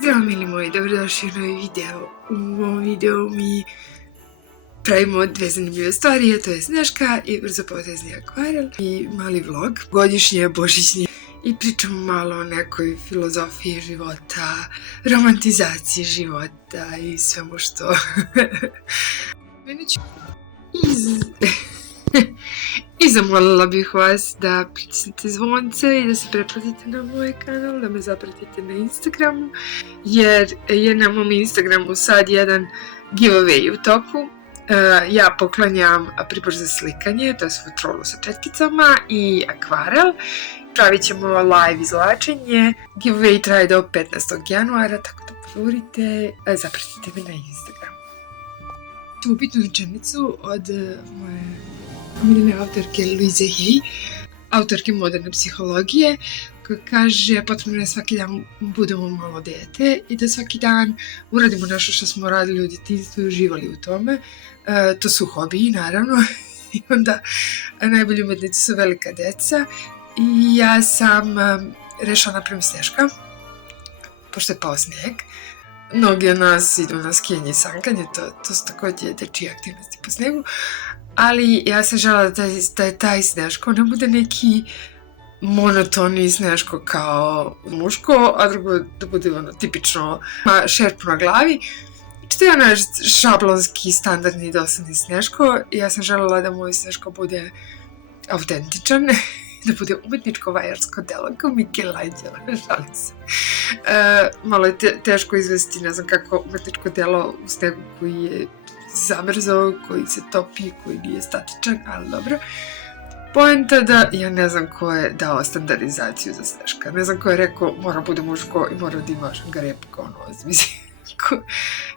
Zdravo mili moji, dobrodošli u novi video. U ovom videu mi pravimo dve zanimljive stvari, a to je sneška i brzopotezni akvarel i mali vlog, godišnje, božićni. I pričamo malo o nekoj filozofiji života, romantizaciji života i svemu što... I zamolila bih vas da pritisnete zvonce i da se pretplatite na moj kanal, da me zapratite na Instagramu, jer je na mom Instagramu sad jedan giveaway u toku. Ja poklanjam pribor za slikanje, to je futrolu sa četkicama i akvarel. Pravit ćemo live izvlačenje. Giveaway traje do 15. januara, tako da požurite, zapratite me na Instagramu. Ćemo pitnu rečenicu od moje omiljene autorke Louise Hay, autorke moderne psihologije, koja kaže potrebno je svaki dan budemo malo dete i da svaki dan uradimo nešto što smo radili u djetinjstvu i uživali u tome. To su hobiji, naravno, i onda najbolji umetnici su velika deca. I ja sam rešila napravim sneška, pošto je pao snijeg. Mnogi od nas idu na skijanje i sankanje, to su također dečije aktivnosti po snijegu, ali ja sam želela da je taj sneško ne bude neki monotoni sneško kao muško, a drugo da bude ono tipično šerpu na glavi. Što je onaj šablonski, standardni, dosadni sneško. Ja sam želela da moj sneško bude autentičan, da bude umetničko vajarsko delo kao Michelangelo, šalim se. Malo je teško izvesti, ne znam kako, umetničko delo u snegu koji je zamrzao, koji se topi, koji nije statičan, ali dobro. Poenta da ja ne znam ko je dao standardizaciju za sneška. Ne znam ko je rekao mora bude muško i mora da ima šangarepu kao noz. Mislim,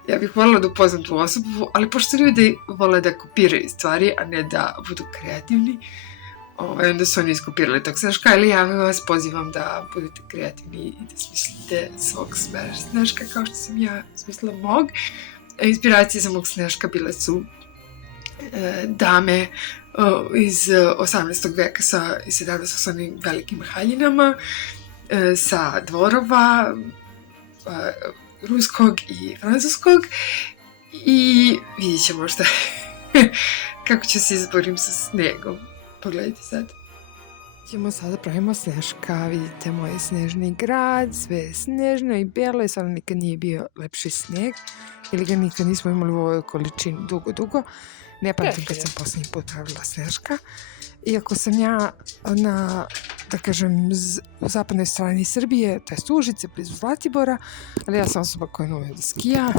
ja bih voljela da upoznam tu osobu, ali pošto ljudi vole da kopiraju stvari, a ne da budu kreativni, onda su oni iskopirali tog sneška, ali ja vas pozivam da budete kreativni i da smislite svog sneška kao što sam ja smislila mog. Inspiracije za mog sneška bile su dame iz 18. veka i 17. sa onim velikim haljinama, sa dvorova ruskog i francuskog, i vidjet ćemo šta kako ću se izborim sa snegom. Pogledajte sad. Ćemo sada pravimo sneška, vidite moj snežni grad, sve je snežno i bijelo i stvarno nikad nije bio lepši sneg ili ga nikad nismo imali u ovoj količini dugo. Ne pamtim kad sam posljednji put pravila sneška. Iako sam ja na, da kažem, u zapadnoj strani Srbije, to je Užice, blizu Zlatibora, ali ja sam osoba koja ne ume da skija.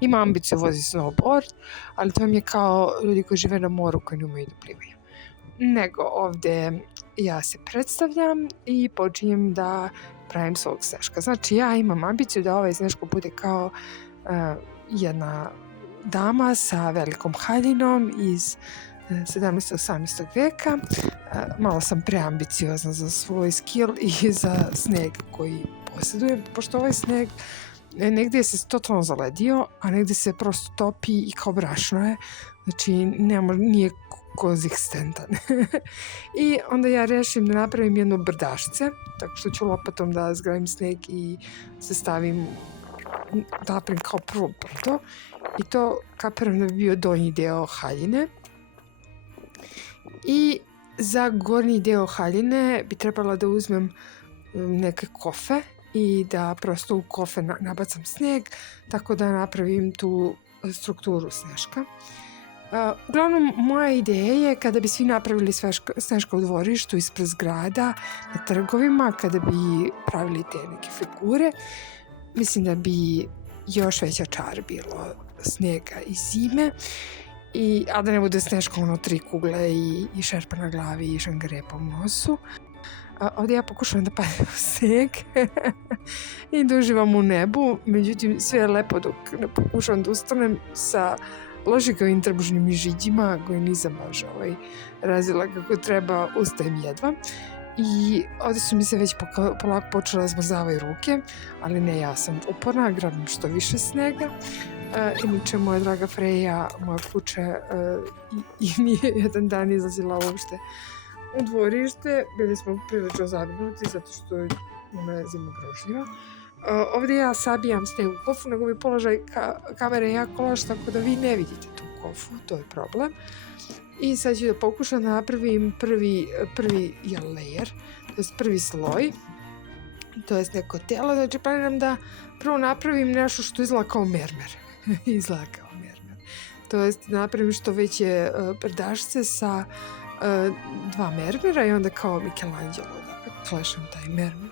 Ima ambiciju vozi snowboard, ali to mi je kao ljudi koji žive na moru koji ne umeju da plivaju. Nego ovdje ja se predstavljam i počinjem da pravim svog sneška. Znači ja imam ambiciju da ovaj sneško bude kao jedna dama sa velikom haljinom iz 17. 18. veka. Malo sam preambiciozna za svoj skill i za sneg koji posjedujem, pošto ovaj sneg negdje se totalno zaledio, a negdje se prosto topi i kao brašno je. Znači nije konzistentan. I onda ja rešim da napravim jedno brdašce, tako što ću lopatom da zgrabim sneg i se stavim da napravim kao prvo brdo i to kapiram da bi bio donji deo haljine. I za gornji deo haljine bi trebala da uzmem neke kofe i da prosto u kofe nabacam sneg, tako da napravim tu strukturu sneška. Uglavnom, moja ideja je kada bi svi napravili sneška u dvorištu ispred zgrada, na trgovima, kada bi pravili te neke figure, mislim da bi još veća čar bilo snega i zime, a da ne bude sneško ono 3 kugle i šerpa na glavi i šangarepa u nosu. Ovdje ja pokušavam da padem u sneg i da uživam u nebu, međutim sve je lepo dok ne pokušavam da ustanem sa ložikavim trbužnim žiđima koje nisam baš razvila kako treba, ustajem jedva. I ovdje su mi se već polako počela razmrzavaju ruke, ali ne, ja sam uporna, grabim što više snega. Inače, moja draga Freja, moja kuća, i nije jedan dan izlazila uopšte u dvorište. Bili smo prilično zabrinuti zato što ona je zimogrožljiva. Ovdje ja sabijam sneg u kofu, nego mi položaj kamere jako loš, tako da vi ne vidite tu kofu, to je problem. I sad ću da pokušam da napravim prvi layer, to je prvi sloj, to je neko telo. Znači planiram da prvo napravim nešto što izgleda kao mermer. Izgleda kao mermer. To je da napravim što veće brdašce sa dva mermera i onda kao Michelangelo da klešem taj mermer.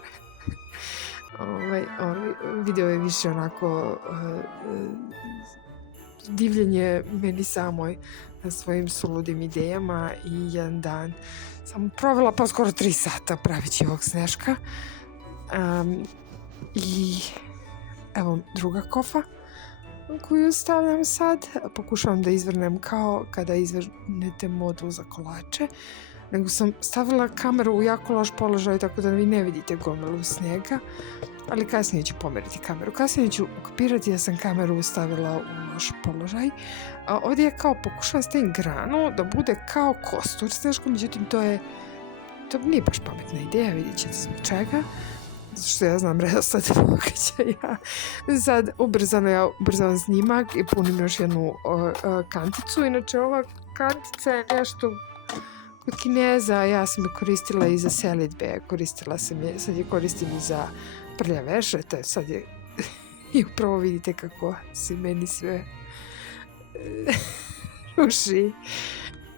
Video je više onako divljenje meni samoj na svojim suludim idejama i jedan dan sam provela pa skoro 3 sata pravići ovog sneška. I evo druga kofa koju stavljam sad. Pokušavam da izvrnem kao kada izvrnete modul za kolače, nego sam stavila kameru u jako loš položaj tako da vi ne vidite gomilu snijega, ali kasnije ću pomeriti kameru. Kasnije ću ukapirati da sam kameru stavila u loš položaj. Ovdje je kao pokušavam staviti granu da bude kao kostur sneško, međutim to nije baš pametna ideja, vidjet ćete zbog čega. Zato što ja znam redosled događaja. Sad ubrzam snimak i punim još jednu kanticu. Inače ova kantica je nešto kod Kineza, ja sam je koristila i za selidbe, sad je koristim i za prljave šete, sad je i upravo vidite kako se meni sve ruši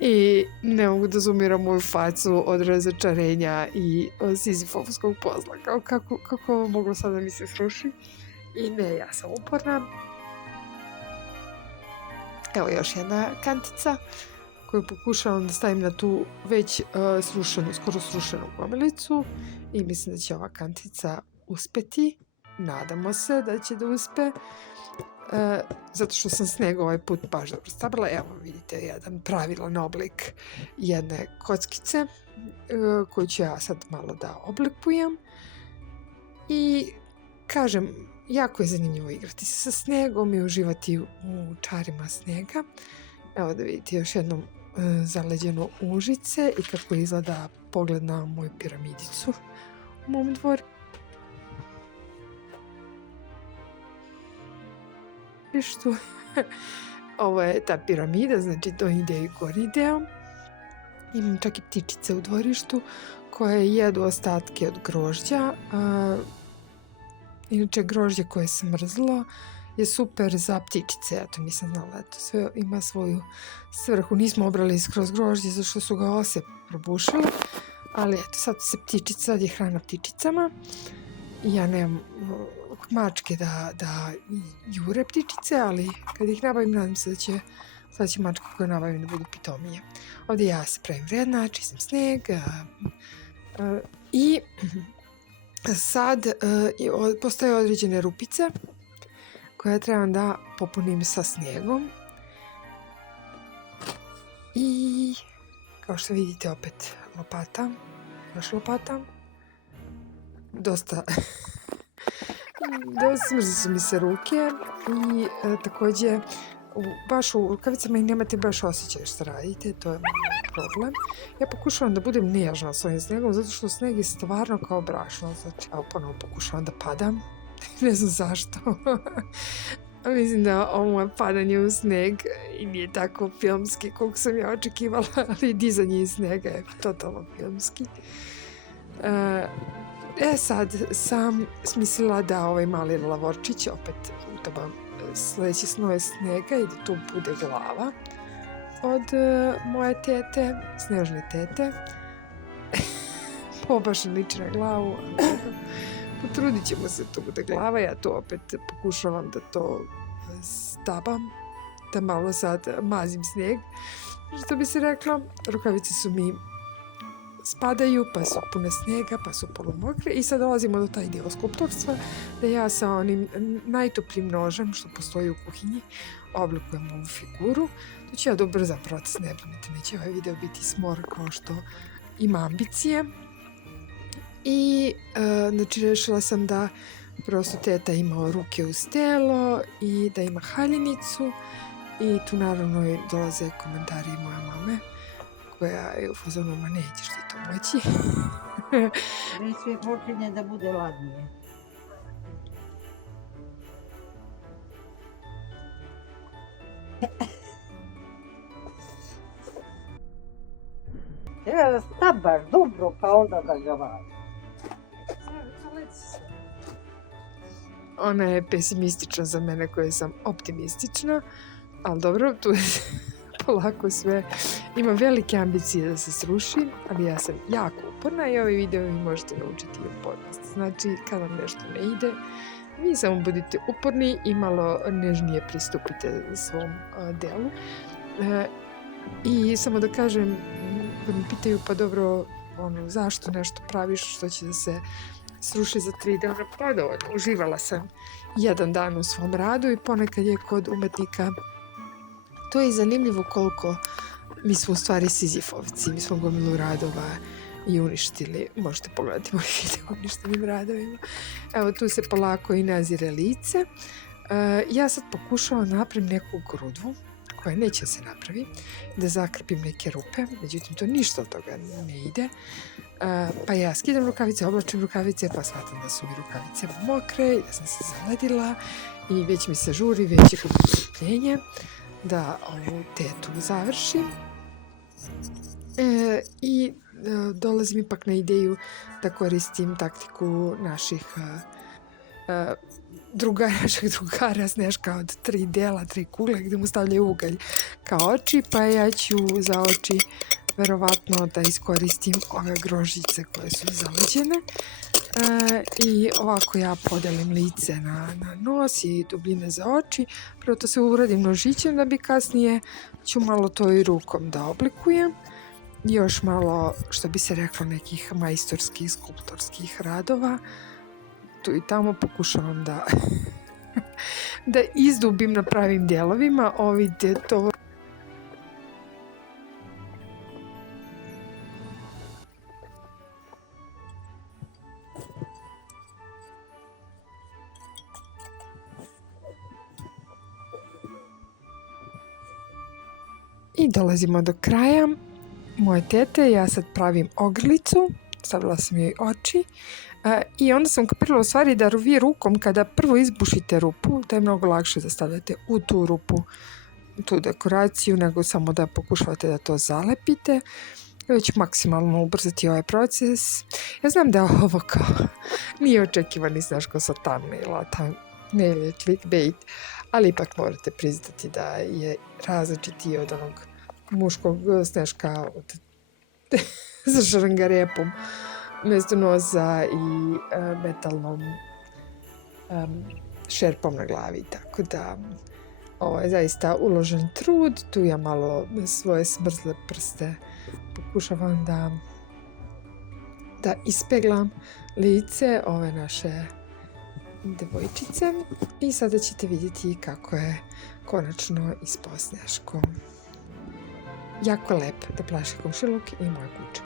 i ne mogu da zoomiram moju facu od razočarenja i sizifovskog posla, kako ovo moglo sad da mi se sruši. I ne, ja sam uporna. Evo još jedna kantica koju pokušavam da stavim na tu već skoro srušenu gomilicu i mislim da će ova kantica uspeti. Nadamo se da će da uspe, zato što sam sneg ovaj put baš dobro stavila. Evo vidite jedan pravilan oblik jedne kockice koju ću ja sad malo da oblikujem. I kažem, jako je zanimljivo igrati se sa snegom i uživati u čarima snega. Evo da vidite još jednom zaleđeno užice i kako izgleda pogled na moju piramidicu u mom dvoru. Ovo je ta piramida, znači to ide i gori deo. Imam čak i ptičice u dvorištu koje jedu ostatke od grožđa. Inače grožđe koje se mrzlo je super za ptičice, ja to nisam znala, to sve ima svoju svrhu. Nismo obrali skroz grožđe zato što su ga ose probušile, ali eto sad je hrana ptičicama. Ja nemam mačke da jure ptičice, ali kad ih nabavim nadam se da će sljedeća mačka koju nabavim da budu pitomije. Ovdje ja se pravim vredna, čistim sneg i sad postoje određene rupice koje trebam da popunim sa snijegom. I kao što vidite opet lopata, još lopata. Dosta smrzi su mi se ruke i također baš u rukavicama i nemate baš osjećaj što radite, to je problem. Ja pokušavam da budem nježna s ovim snegom zato što sneg je stvarno kao brašno, znači evo ponovo pokušavam da padam, ne znam zašto. Mislim da ovo moje padanje u sneg i nije tako filmski koliko sam ja očekivala, ali dizanje iz snega je totalno filmski. Sad sam smislila da ovaj mali lavorčić opet utabam sljedeći sloj snega i da tu bude glava od moje tete, snežne tete. Ovo baš liči na glavu, potrudit ćemo se da to bude glava. Ja to opet pokušavam da to stabam, da malo sad mazim sneg, što bi se reklo. Rukavice su mi spadaju, pa su pune snijega, pa su polumokre i sad dolazimo do taj dio skulptorstva da ja sa onim najtopljim nožem što postoji u kuhinji oblikujem ovu figuru. To ću ja da ubrzam proces, ne brinite, neće ovaj video biti smor kao što ima ambicije. I znači rešila sam da prosto teta ima ruke uz telo i da ima haljinicu i tu naravno dolaze komentari moje mame koja je u fazonu, ma nećeš ti to moći. Već sve počinje da bude ladnije. Treba da stabaš dobro, pa onda da ga vađaš. Ona je pesimistična za mene koja sam optimistična, ali dobro, tu je polako sve. Imam velike ambicije da se sruši, ali ja sam jako uporna i ovaj video vi možete naučiti upornost. Znači, kad vam nešto ne ide, vi samo budite uporni i malo nežnije pristupite svom delu. I samo da kažem, kad mi pitaju pa dobro, zašto nešto praviš što će da se sruši za 3 dana, pa dovoljno. Uživala sam jedan dan u svom radu i ponekad je kod umetnika to je zanimljivo koliko mi smo u stvari Sizifovci, mi smo gomilu radova i uništili. Možete pogledati moj video o uništenim radovima. Evo tu se polako i nazire lice. Ja sad pokušavam napravim neku grudvu koja neće se napravi, da zakrpim neke rupe, međutim to ništa od toga ne ide. Pa ja skidam rukavice, oblačim rukavice, pa shvatam da su mi rukavice mokre, ja sam se zaledila i već mi se žuri veće strpljenje da ovu tetu završim. I dolazim ipak na ideju da koristim taktiku naših drugara Sneška od 3 dela, 3 kugle gdje mu stavljaju ugalj kao oči, pa ja ću za oči verovatno da iskoristim ove grožice koje su zaleđene. I ovako ja podelim lice na nos i dubine za oči. Prvo to se uradim nožićem da bi kasnije ću malo to i rukom da oblikujem. Još malo, što bi se reklo, nekih majstorskih, skulptorskih radova. Tu i tamo pokušavam da da izdubim na pravim dijelovima. Vidite to. I dolazimo do kraja moje tete. Ja sad pravim ogrlicu, stavila sam joj oči i onda sam kapirala u stvari da vi rukom kada prvo izbušite rupu, da je mnogo lakše da stavljate u tu rupu tu dekoraciju nego samo da pokušavate da to zalepite. Ja ću maksimalno ubrzati ovaj proces. Ja znam da ovo kao nije očekivani Sneško sa thumbnaila, thumbnail je clickbait, ali ipak morate priznati da je različiti od onog muškog Sneška sa šarangarepom mjesto nosa i metalnom šerpom na glavi, tako da ovo je zaista uložen trud. Tu ja malo svoje smrzle prste pokušavam da ispeglam lice ove naše devojčice i sada ćete vidjeti kako je konačno ispao Sneško. Jako lep da plaši komšiluk i moja kuća.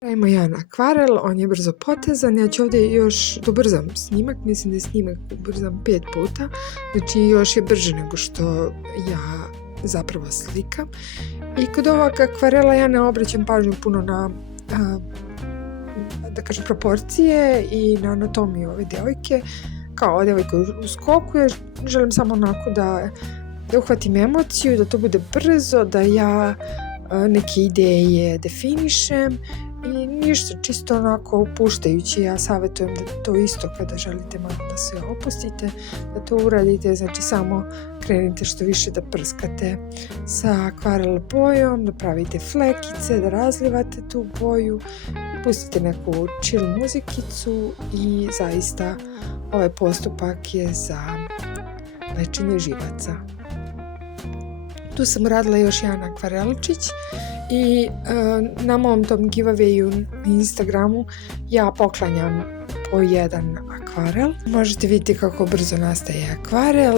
Pravimo jedan akvarel, on je brzo potezan, ja ću ovdje još dobrzam snimak, mislim da je snimak ubrzam 5 puta, znači još je brže nego što ja zapravo slikam. I kod ovog akvarela ja ne obraćam pažnju puno na da kažem proporcije i na anatomiju ove djevojke, kao djevojka u skoku, ja želim samo onako da uhvatim emociju, da to bude brzo, da ja neke ideje definišem i ništa, čisto onako opuštajući. Ja savjetujem da to isto kada želite malo da se opustite, da to uradite, znači samo krenite što više da prskate sa akvarel bojom, da pravite flekice, da razlivate tu boju, pustite neku chill muzikicu i zaista ovaj postupak je za lečenje živaca. Tu sam radila još jedan akvarelčić i na mom tom giveawayu na Instagramu ja poklanjam po jedan akvarel. Možete vidjeti kako brzo nastaje akvarel.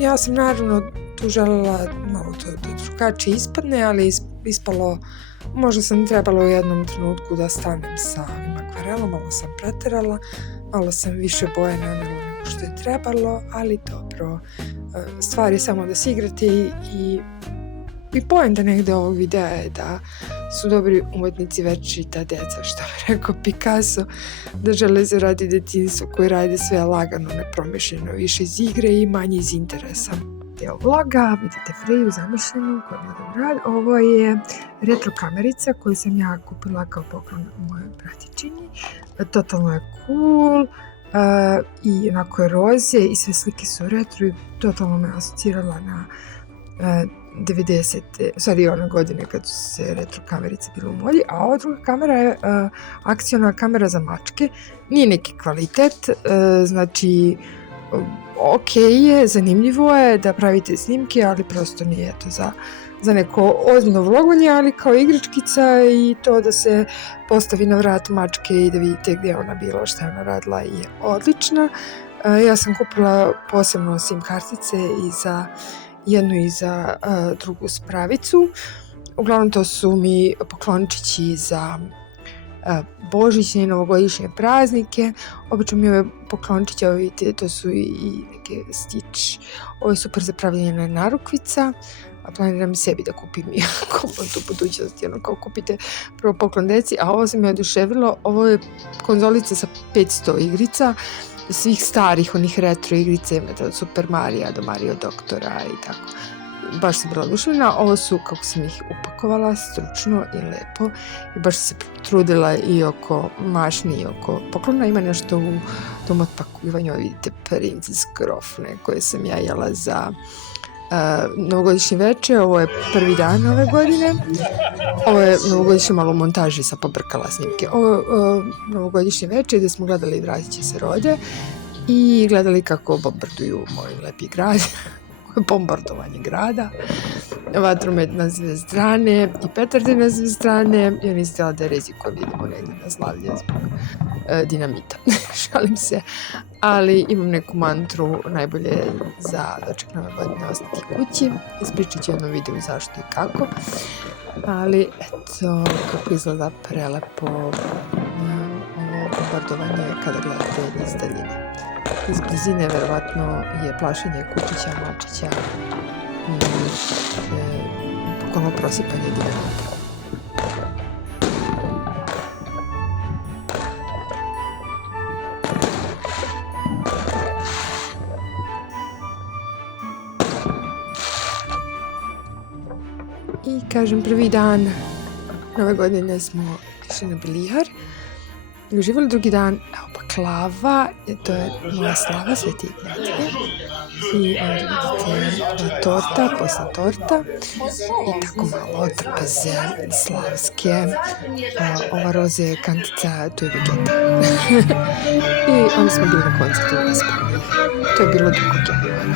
Ja sam naravno tu željela malo to da drugačije ispadne, ali ispalo, možda sam trebala u jednom trenutku da stanem sa ovim akvarelom, malo sam preterala, malo sam više boje nanela nego što je trebalo, ali dobro. Stvar je samo da se igrate i I poenta negde ovog videa je da su dobri umetnici večita djeca, što je rekao Picasso, da žele se radi detinjstvo koji radi sve lagano, nepromišljeno, više iz igre i manje iz interesa. Deo vloga, vidite Freju zamišljenu koja gledam rad. Ovo je retro kamerica koju sam ja kupila kao poklon mojoj bratičini. Totalno je cool i onako je roze i sve slike su retro i totalno me asocirala na one godine kad su se retro kamerice bile u modi, a ova druga kamera je akciona kamera za mačke. Nije neki kvalitet, znači ok je, zanimljivo je da pravite snimke, ali prosto nije to za neko ozbiljno vlogovanje, ali kao igračkica i to da se postavi na vrat mačke i da vidite gdje ona bila, šta je ona radila je odlična. Ja sam kupila posebno SIM kartice i za jednu i za drugu spravicu. Uglavnom to su mi poklončići za božićne i novogodišnje praznike. Obično mi ove poklončiće, vidite, to su i neke Stitch. Ovo je super za pravljanje narukvica. A planiram sebi da kupim i tu budućnosti, kao kupite prvo poklon deci, a ovo se mi oduševilo. Ovo je konzolica sa 500 igrica, svih starih, onih retro igrice, od Super Marija do Mario Doktora i tako. Baš sam bila oduševljena. Ovo su, kako sam ih upakovala, stručno i lepo. I baš sam se trudila i oko mašni i oko poklona. Ima nešto u tom otpakivanju, vidite, Princess Grofne koje sam ja jela za novogodišnje veče. Ovo je prvi dan ove godine. Ovo je novogodišnje, malo u montaži sam pobrkala snimke. Ovo je novogodišnje veče gdje smo gledali Vratit će se rode i gledali kako bombarduju moj lepi grad. Bombardovanje grada, vatromet na sve strane i petarde na sve strane. Ja nisam htjela da rizikujem, vidimo negdje na slavlje zbog dinamita. Šalim se, ali imam neku mantru, najbolje za doček nove godine ostati kući. Ispričat ću jednom videu zašto i kako, ali eto kako izgleda prelepo ovo bombardovanje kada gledate iz daljine. Iz blizine verovatno je plašenje kučića, mačića i bukvalno prosipanje dinamita. I kažem, prvi dan nove godine smo išli na bilijar i uživali. Drugi dan, evo baklava, to je moja slava Sveti Ignatije. I vidite torta, posna torta i tako malo trpeze slavske. Ova roze je kantica, to je Vegeta. I onda smo bili na koncertu u Espaniji. To je bilo 2. januara.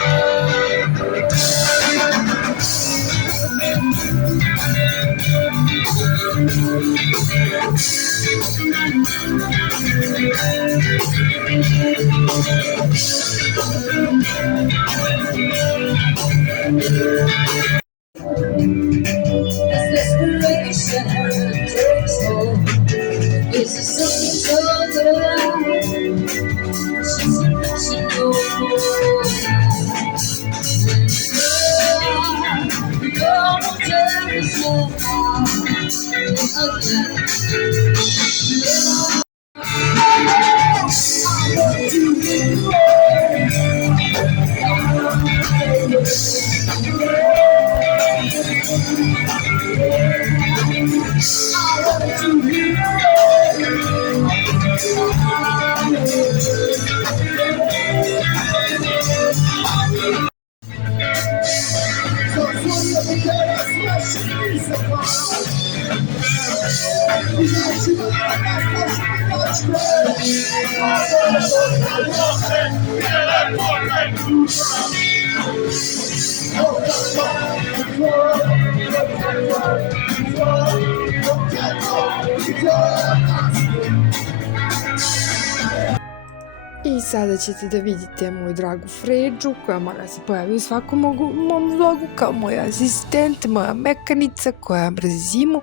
I sada ćete da vidite moju dragu Fređu koja mora se pojavi u svakom mom vlogu kao moja asistent, moja mekanica koja mrzi zimu,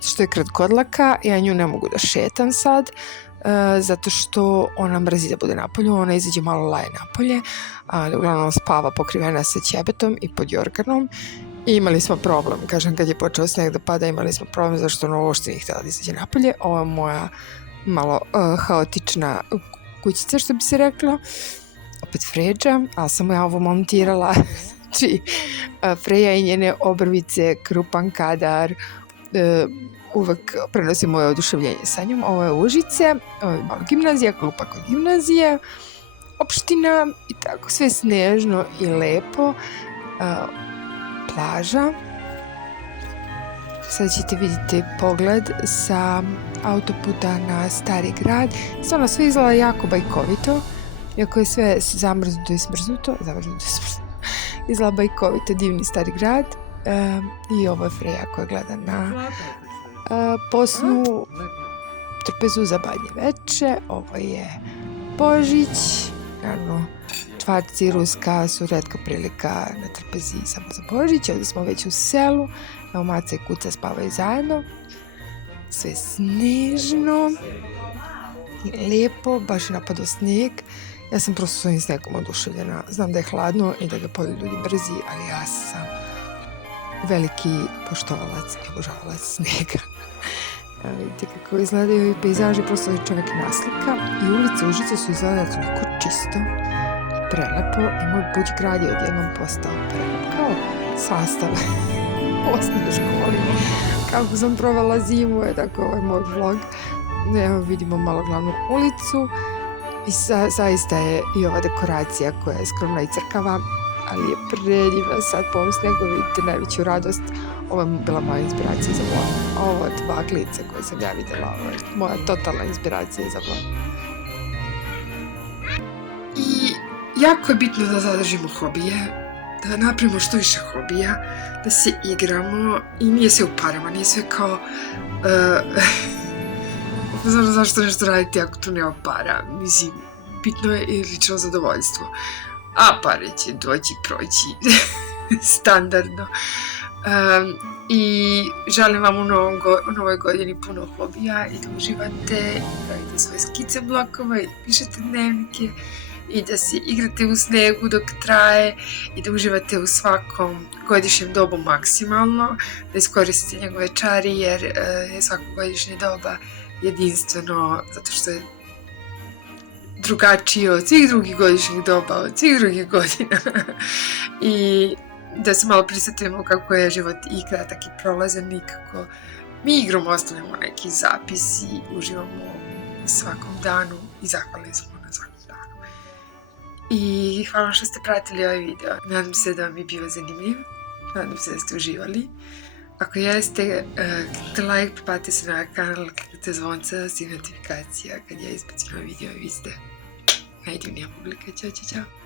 što je kratkodlaka. Ja nju ne mogu da šetam sad, zato što ona mrzi da bude napolju. Ona izađe malo laje napolje, ali uglavnom spava pokrivena sa ćebetom i pod jorganom I imali smo problem, kažem, kad je počeo sneg da pada, imali smo problem zašto ono uopšte nije htjela da izađe napolje. Ovo je moja malo haotična kućica, što bi se reklo. Opet Fređa, ali sam ja ovo montirala. Znači, Freja i njene obrvice, krupan kadar, uvek prenosim moje oduševljenje sa njom. Ovo je Užice, ovo je malo gimnazija, klupa kod gimnazije, opština i tako, sve snežno i lepo. Plaža. Sad ćete vidjeti pogled sa autoputa na Stari grad. Stvarno sve izgleda jako bajkovito, iako je sve zamrznuto i smrznuto. Izgleda bajkovito, divni Stari grad. I ovo je Freja koja gleda na posnu trpezu za Badnje veče. Ovo je Božić. Naravno, čvarci i ruska su retka prilika na trpezi samo za Božić. Ovdje smo već u selu. Evo, maca i kuca spavaju zajedno. Sve snežno. Lijepo, baš je napadao snijeg. Ja sam prosto s ovim snegom oduševljena. Znam da je hladno i da ga polju ljudi brzi, ali ja sam veliki poštovalac i obožavalac snijega. Vidite kako izgledaju ovi pejzaži, prosto je čovjek naslika. I ulice Užice su izgledale toliko čisto i prelepo i moj buđ grad je odjednom postao prelep kao sastav u osnovnoj školi. Kako sam provela zimu je tako ovaj moj vlog. Evo vidimo malo glavnu ulicu i zaista je i ova dekoracija koja je skromna i crkava, ali je predivna. Sad po ovom snegu vidite najveću radost. Ovo je bila moja inspiracija za vlog. Ovo dva klice koje sam ja vidjela, ovo je moja totalna inspiracija za vlog. I jako je bitno da zadržimo hobije, da napravimo što više hobija, da se igramo i nije sve u parama, nije sve kao znam zašto nešto raditi ako tu nema para. Mislim, bitno je i lično zadovoljstvo. A pare će doći, proći, standardno. I želim vam u novoj godini puno hobija i da uživate, radite svoje skice blokova i pišete dnevnike i da se igrate u snegu dok traje i da uživate u svakom godišnjem dobu maksimalno, da iskoristite njegove čari jer je svako godišnje doba jedinstveno zato što je drugačije od svih drugih godišnjih doba, od svih drugih godina. I da se malo prisjetimo kako je život i kratak i prolazan i kako mi igrom ostavljamo neki zapis i uživamo u svakom danu i zahvalni smo na svakom danu. I hvala što ste pratili ovaj video. Nadam se da vam je bio zanimljiv. Nadam se da ste uživali. Ako jeste, kliknite like, pretplatite se na kanal, kliknite zvonca, svih notifikacija kad ja izbacim video i vi ste najdivnija publika. Ćao, čao, čao.